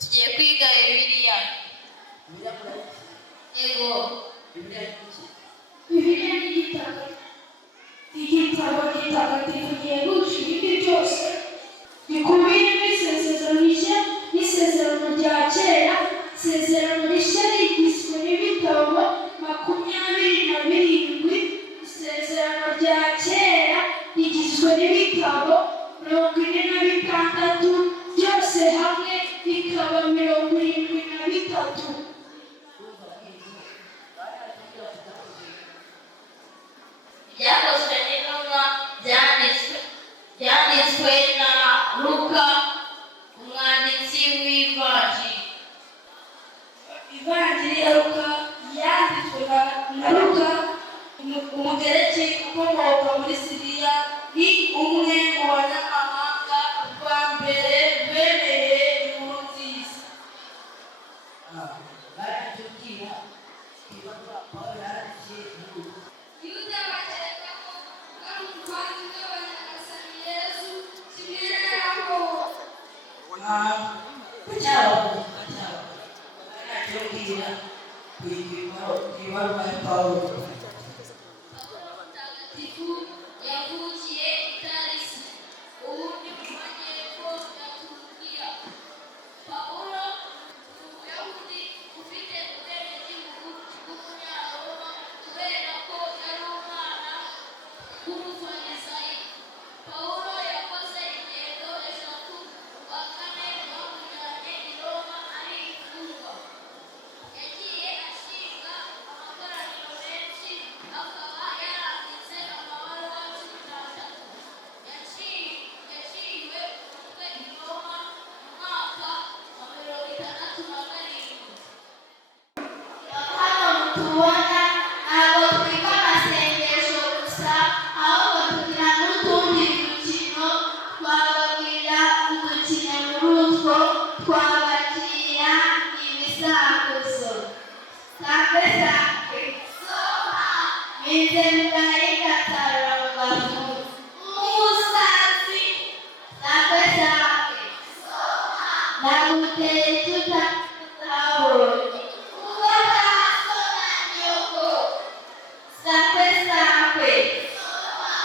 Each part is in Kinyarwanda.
tugiye kwiga Bibiliya. Yego. Bibiliya ni igitabo gitagatifu gihebuje ibindi byose, gikubiyemo isezerano rishya n'isezerano rya kera. Isezerano rishya rigizwe n'ibitabo 27. Isezerano rya kera rigizwe n'ibitabo 46, byose hamwe bikaba 73. Byakozwe n'intumwa, byanditswe na Luka, umwanditsi w'ivanjiri. Ivanjiri ya Luka yanditswe na Luka, umugereki ukomoka muri Siriya. Ni umwe mu banyamahanga ba mbere bemeye inkuru nziza. Yuda baterekamo ari umuvandimwe wa Nyagasani Yesu, kimwe na Yakobo. Pawulo mutagatifu yavukiye i Tarisi, ubu ni mu majyepfo ya Turukiya. Pawulo ni Umuyahudi ufite ubwenegihugu bw'Umunyaroma kubera ko yari umwana w'Umufarisayi. Pawulo yakoze ingendo 3, uwa 4 bamujyanye i Roma ari imfungwa. Yagiye ashinga amakoraniro menshi, akaba yaranditse amabaruwa 13. Yaciwe umutwe i Roma mu mwaka wa 67. Hano mutubona ntabwo twiga amasengesho gusa, ahubwo tugira n'utundi dukino. Twababwira udukino muri utwo, twabakira ibisakuzo. Sakwe sakwe, soha, mize mugahita tarongavu, umusazi. Sakwe sakwe, soha, naguteye tutahabonye, ubaraso na nyoko. Sakwe sakwe, soha,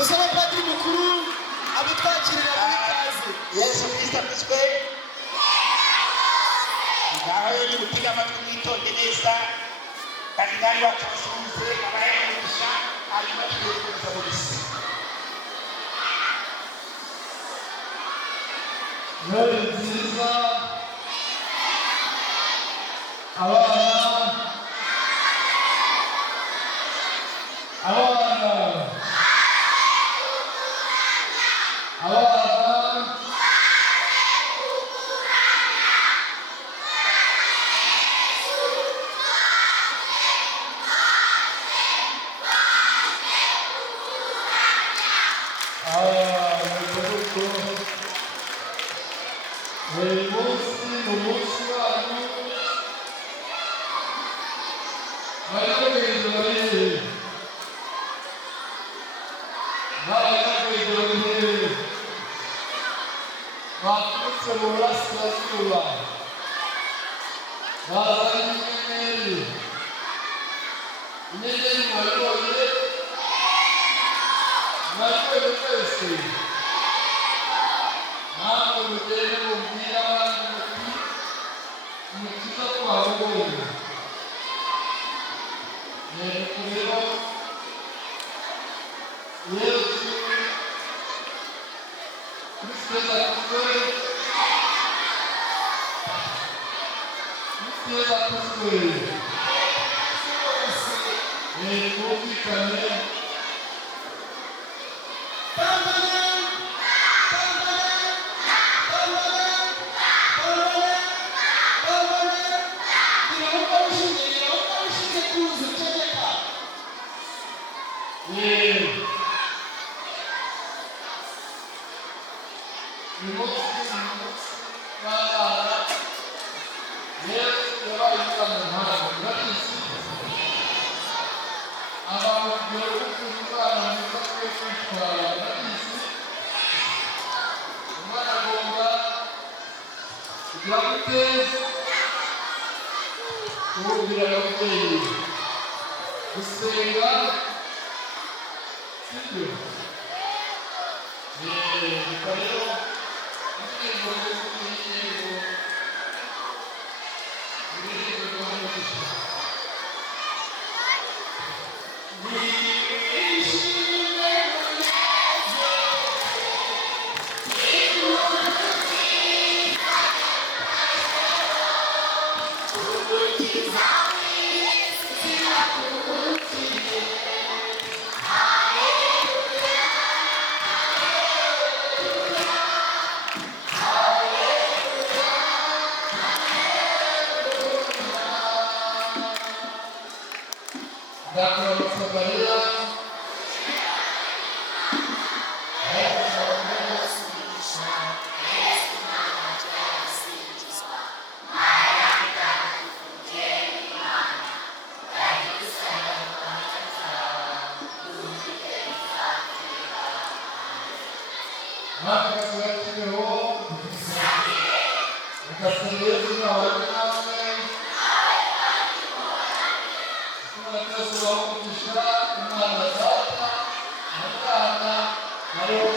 Dusaba padiri mukuru abitwakirira muri kazi. Yesu Kristo akuzwe. Ngaho rero mutega amatwi mwitonde neza. Kardinali wacu asuhuze abaherekeje hanyuma tugiye kuza mu bisi. Noheli nziza abana baturutse mu burasirazuba bazanye inyenyeri mwabibonye twese namwe mugende mubwire abandi muti umukiza twabonye nuko rero Yesu Kristo akuzwe twumvikane gusenga sibyo rero indirimbo Hallelujah.